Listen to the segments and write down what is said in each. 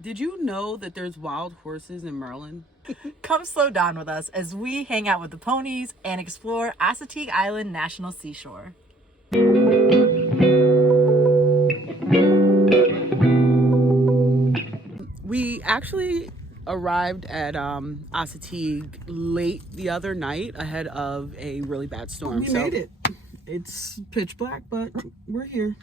Did you know that there's wild horses in Maryland? Come slow down with us as we hang out with the ponies and explore Assateague Island National Seashore. We actually arrived at Assateague late the other night ahead of a really bad storm. We made it. It's pitch black, but we're here.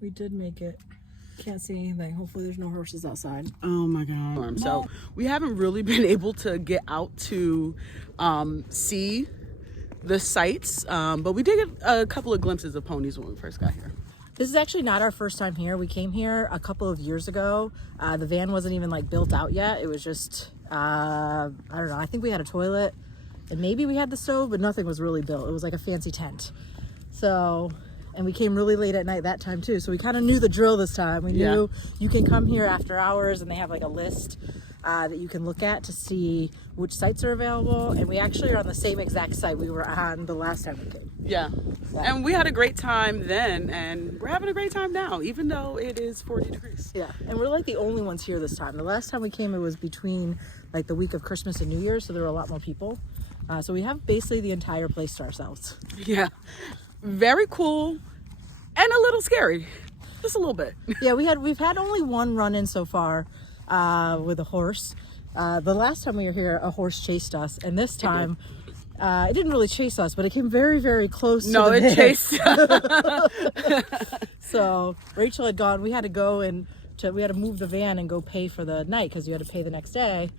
We did make it. Can't see anything. Hopefully there's no horses outside. Oh my God. So we haven't really been able to get out to see the sights, but we did get a couple of glimpses of ponies when we first got here. This is actually not our first time here. We came here a couple of years ago. The van wasn't even like built out yet. It was just, I don't know. I think we had a toilet and maybe we had the stove, but nothing was really built. It was like a fancy tent. So, and we came really late at night that time too. So we kind of knew the drill this time. We knew you can come here after hours and they have like a list that you can look at to see which sites are available. And we actually are on the same exact site we were on the last time we came. Yeah. And we had a great time then, and we're having a great time now, even though it is 40 degrees. Yeah, and we're like the only ones here this time. The last time we came, it was between like the week of Christmas and New Year's, so there were a lot more people. So we have basically the entire place to ourselves. Yeah. Very cool and a little scary. Just a little bit. Yeah, we've had only one run-in so far with a horse. The last time we were here, a horse chased us, and this time it didn't really chase us, but it came very, very close to the van. Chased. So Rachel had gone. We had to go we had to move the van and go pay for the night because you had to pay the next day.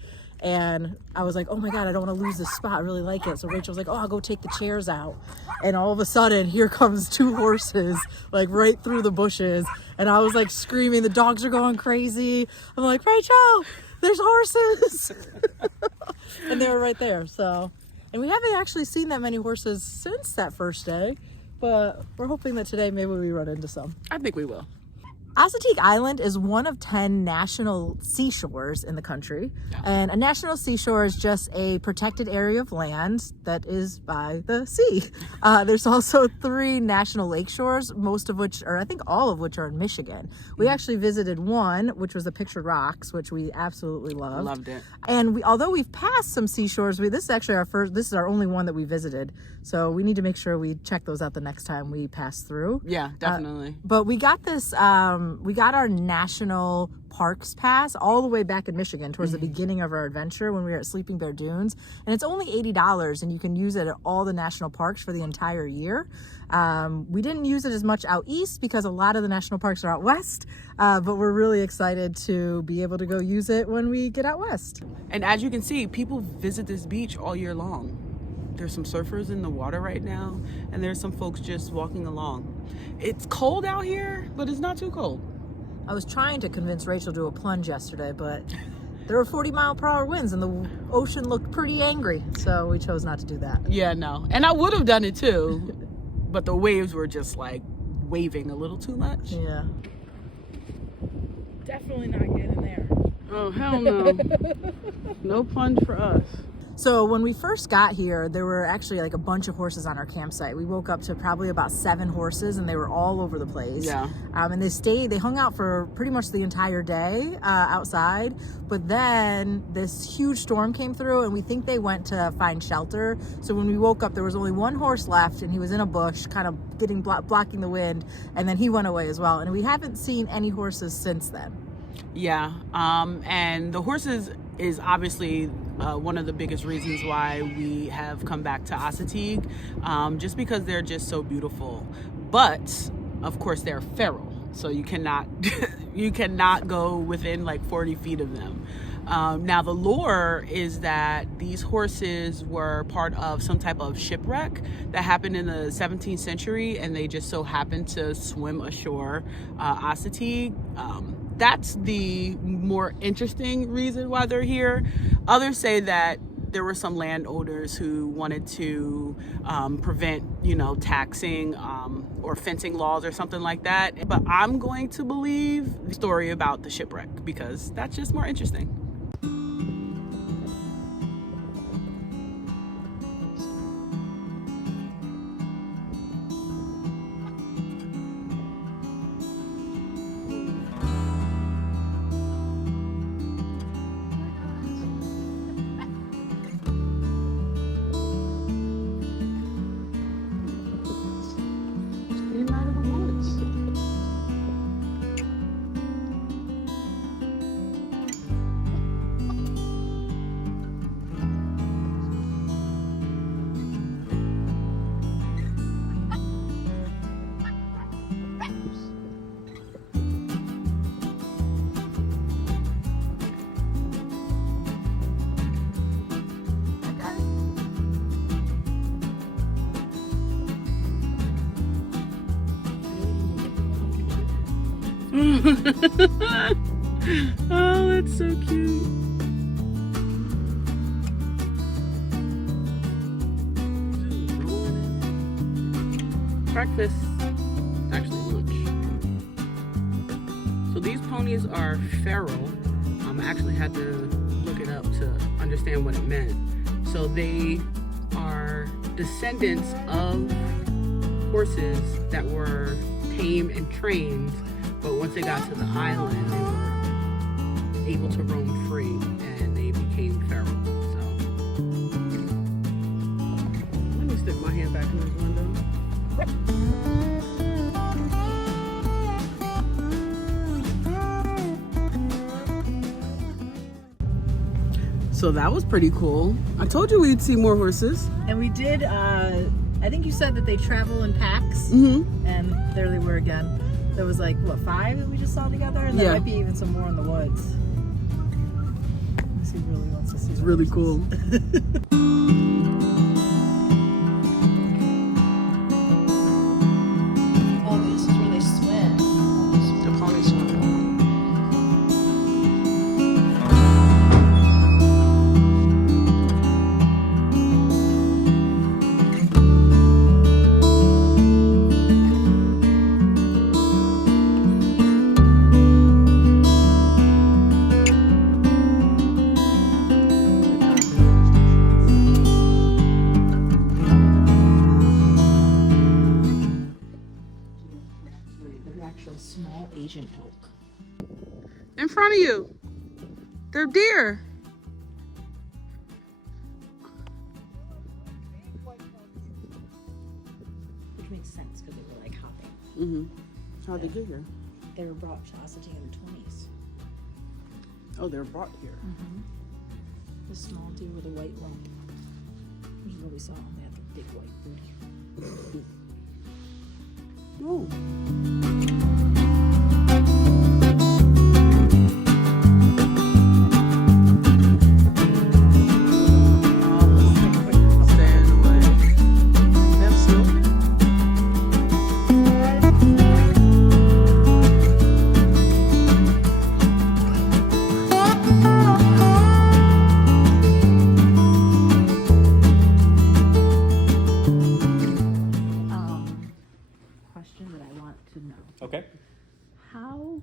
And I was like, oh my God, I don't want to lose this spot. I really like it. So Rachel was like, oh, I'll go take the chairs out. And all of a sudden, here comes two horses, like right through the bushes. And I was like screaming, the dogs are going crazy. I'm like, Rachel, there's horses. And they were right there. So, and we haven't actually seen that many horses since that first day, but we're hoping that today maybe we run into some. I think we will. Assateague Island is one of 10 national seashores in the country. Yeah. And a national seashore is just a protected area of land that is by the sea. There's also 3 national lake shores, most of which, or I think all of which are in Michigan. We actually visited one, which was the Pictured Rocks, which we absolutely loved. Loved it. And although we've passed some seashores, this is actually this is our only one that we visited. So we need to make sure we check those out the next time we pass through. Yeah, definitely. But we got this, we got our national parks pass all the way back in Michigan towards the beginning of our adventure when we were at Sleeping Bear Dunes. And it's only $80 and you can use it at all the national parks for the entire year. We didn't use it as much out east because a lot of the national parks are out west, but we're really excited to be able to go use it when we get out west. And as you can see, people visit this beach all year long. There's some surfers in the water right now, and there's some folks just walking along. It's cold out here, but it's not too cold. I was trying to convince Rachel to do a plunge yesterday, but there were 40-mile-per-hour winds and the ocean looked pretty angry, so we chose not to do that. Yeah, no. And I would have done it too, but the waves were just like waving a little too much. Yeah. Definitely not getting there. Oh, hell no. No plunge for us. So when we first got here, there were actually like a bunch of horses on our campsite. We woke up to probably about 7 horses and they were all over the place. Yeah. And they hung out for pretty much the entire day outside. But then this huge storm came through and we think they went to find shelter. So when we woke up, there was only one horse left and he was in a bush kind of getting blocking the wind. And then he went away as well. And we haven't seen any horses since then. Yeah. And the horses is obviously one of the biggest reasons why we have come back to Assateague, just because they're just so beautiful. But of course they're feral, so you cannot you cannot go within like 40 feet of them. Now the lore is that these horses were part of some type of shipwreck that happened in the 17th century, and they just so happened to swim ashore Assateague. That's the more interesting reason why they're here. Others say that there were some landowners who wanted to prevent, taxing or fencing laws or something like that. But I'm going to believe the story about the shipwreck because that's just more interesting. Oh, that's so cute. Breakfast, actually lunch. So these ponies are feral. I actually had to look it up to understand what it meant. So they are descendants of horses that were tamed and trained, but once they got to the island, they were able to roam free and they became feral. So let me stick my hand back in this window. So that was pretty cool. I told you we'd see more horses. And we did, I think you said that they travel in packs. Mm-hmm. And there they were again. There was like, what, 5 that we just saw together? And there might be even some more in the woods. He really wants to see. It's really cool. Oh, this is where they swim. The pony swim. Small Asian elk. In front of you. They're deer. Which makes sense because they were like hopping. Mm-hmm. How'd they get here? They were brought to Assateague in the 20s. Oh, they're brought here. Mm-hmm. The small deer with a white rump. Which is what we saw. They had the big white booty. Oh. Okay. How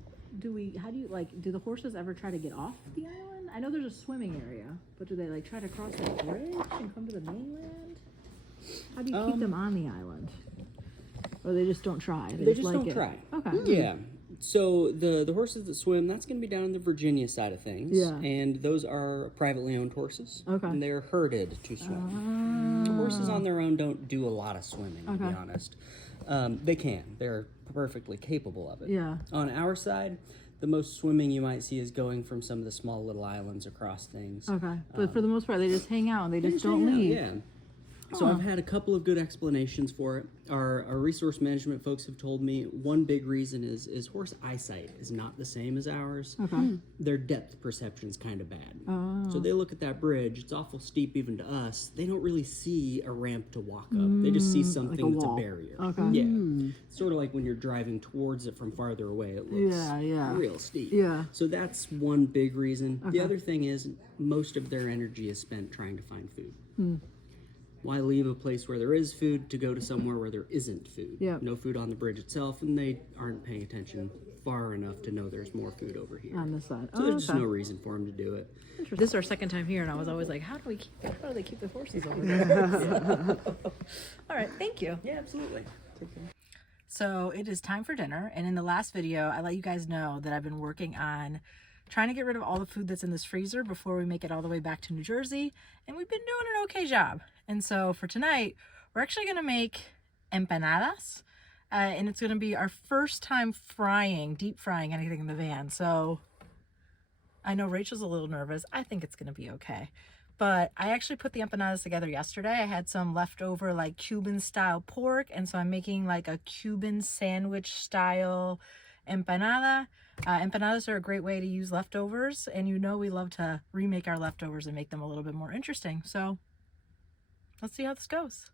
do you like, do the horses ever try to get off the island? I know there's a swimming area, but do they like try to cross that bridge and come to the mainland? How do you keep them on the island? Or they just don't try? They just don't try. Okay. Yeah. So the horses that swim, that's going to be down in the Virginia side of things. Yeah. And those are privately owned horses. Okay. And they're herded to swim. Horses on their own don't do a lot of swimming, to be honest. They can. They're perfectly capable of it. Yeah. On our side, the most swimming you might see is going from some of the small little islands across things. Okay. But for the most part, they just hang out and they just don't hang out, leave. Yeah. So I've had a couple of good explanations for it. Our resource management folks have told me one big reason is horse eyesight is not the same as ours. Okay. Their depth perception's kind of bad. Oh. So they look at that bridge, it's awful steep even to us. They don't really see a ramp to walk up. They just see something like a that's wall. a barrier. Okay. Yeah. Sort of like when you're driving towards it from farther away, it looks real steep. Yeah. So that's one big reason. The other thing is most of their energy is spent trying to find food. Why leave a place where there is food to go to somewhere where there isn't food? Yeah. No food on the bridge itself, and they aren't paying attention far enough to know there's more food over here. On this side. So there's just no reason for them to do it. This is our second time here, and I was always like, how do they keep the horses over there? All right, thank you. Yeah, absolutely. So it is time for dinner, and in the last video, I let you guys know that I've been working on trying to get rid of all the food that's in this freezer before we make it all the way back to New Jersey, and we've been doing an okay job. And so for tonight, we're actually going to make empanadas, and it's going to be our first time deep frying anything in the van. So I know Rachel's a little nervous. I think it's going to be okay. But I actually put the empanadas together yesterday. I had some leftover like Cuban style pork, and so I'm making like a Cuban sandwich style empanada. Empanadas are a great way to use leftovers, and you know we love to remake our leftovers and make them a little bit more interesting. So let's see how this goes.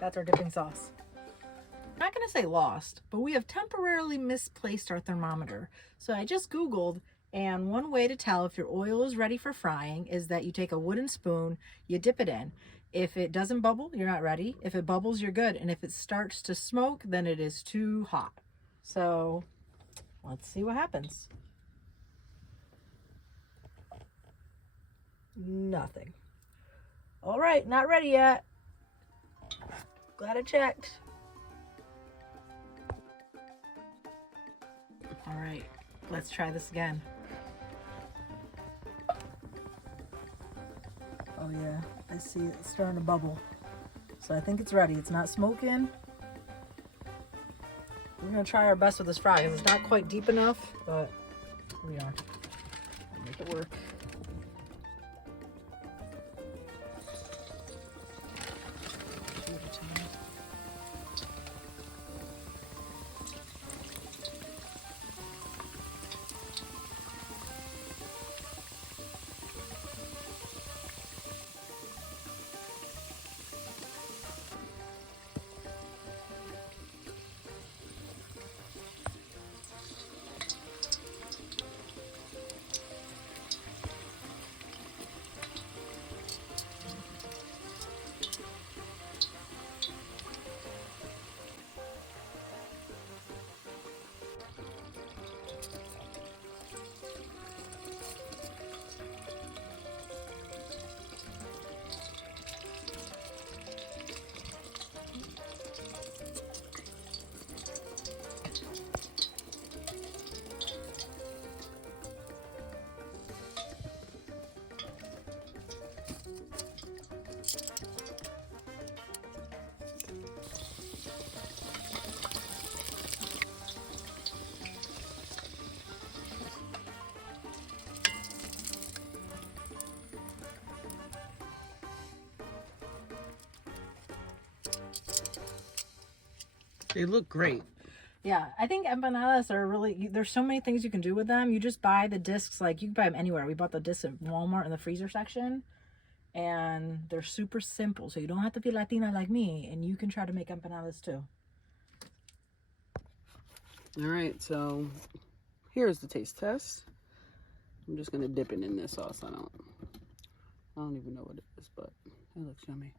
That's our dipping sauce. I'm not going to say lost, but we have temporarily misplaced our thermometer. So I just Googled, and one way to tell if your oil is ready for frying is that you take a wooden spoon, you dip it in. If it doesn't bubble, you're not ready. If it bubbles, you're good. And if it starts to smoke, then it is too hot. So let's see what happens. Nothing. All right, not ready yet. Glad I checked. All right, let's try this again. Oh yeah, I see it's starting to bubble. So I think it's ready. It's not smoking. We're gonna try our best with this fry because it's not quite deep enough, but here we are. We'll make it work. They look great. Yeah, I think empanadas are really, there's so many things you can do with them. You just buy the discs, like you can buy them anywhere. We bought the discs at Walmart in the freezer section, and they're super simple. So you don't have to be Latina like me, and you can try to make empanadas too. All right, so here's the taste test. I'm just gonna dip it in this sauce. I don't even know what it is, but it looks yummy.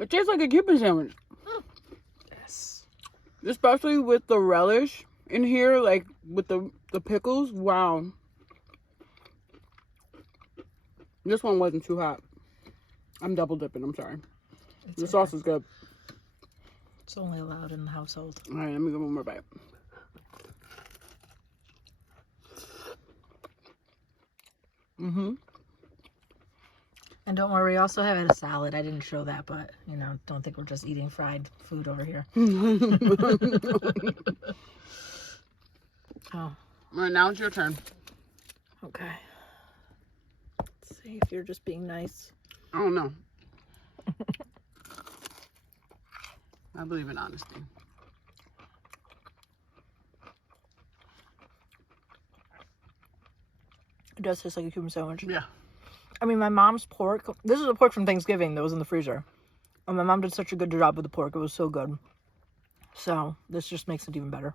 It tastes like a Cuban sandwich. Yes. Especially with the relish in here, like with the pickles. Wow. This one wasn't too hot. I'm double dipping, I'm sorry. The sauce is good. It's only allowed in the household. All right, let me give one more bite. Mm-hmm. And don't worry, we also have a salad. I didn't show that, but, you know, don't think we're just eating fried food over here. Oh. All right, now it's your turn. Okay. Let's see if you're just being nice. I don't know. I believe in honesty. It does taste like a Cuban sandwich. Yeah. I mean, my mom's pork, this is a pork from Thanksgiving that was in the freezer. And my mom did such a good job with the pork. It was so good. So this just makes it even better.